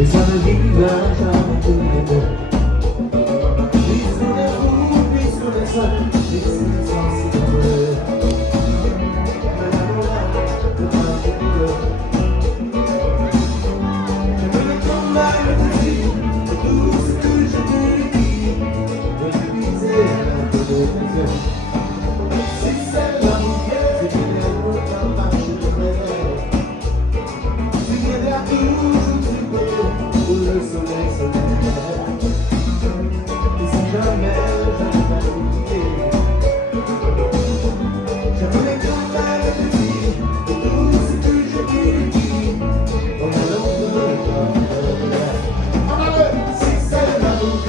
Et ça ne vivra jamais tous les deux. Puis sur les roues, puis sur les sols, puis sur les sens, si on veut. Mais l'amour-là, de ma vie, je veux le combat, le défi, de tout ce que je t'ai dit. De diviser un peu de tes yeux. Si c'est l'amour, c'est qu'il y a longtemps marché de rêve. Si il y a toujours du beau, où le soleil se lève. Et si jamais, jamais oublié, j'aimerais qu'on aille le défi de tout ce que je t'ai dit. Comme un autre, si c'est l'amour,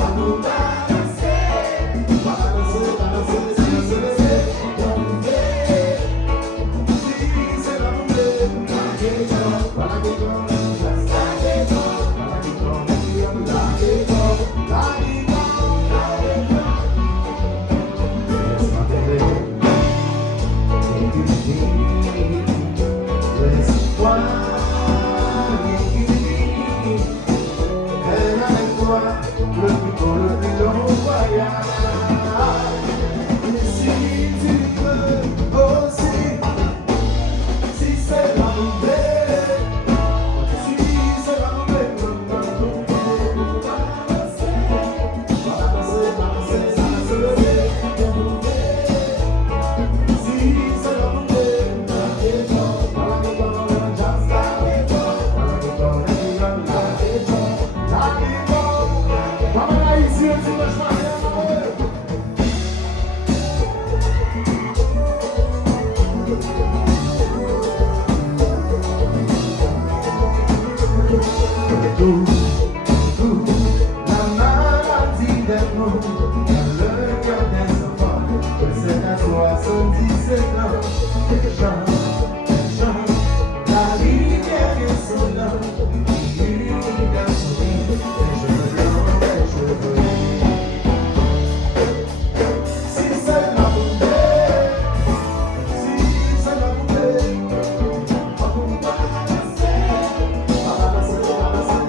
amour balancé, balancé, balancé, balancé, si c'est l'amour, l'espoir infinit, elle avec toi, le plus beau, le plus long voyage. Et si tu veux aussi, si c'est l'amour, si c'est l'amour, balancer, balancer, balancer, balancer. Si c'est l'amour, la maladie des mots, dans le cœur des enfants, que c'est à 77 ans, chante, la lumière est son nom, une garçon, les cheveux blancs, les cheveux gris. Si c'est l'amour, si c'est l'amour, on va balancer, balancer, balancer.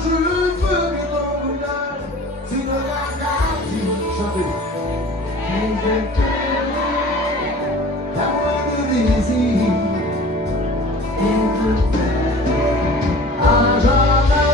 Je veux que ton bonheur, tu ne regardes chantez. Et je t'aimerai, la moindre désir, et je t'aimerai à jamais.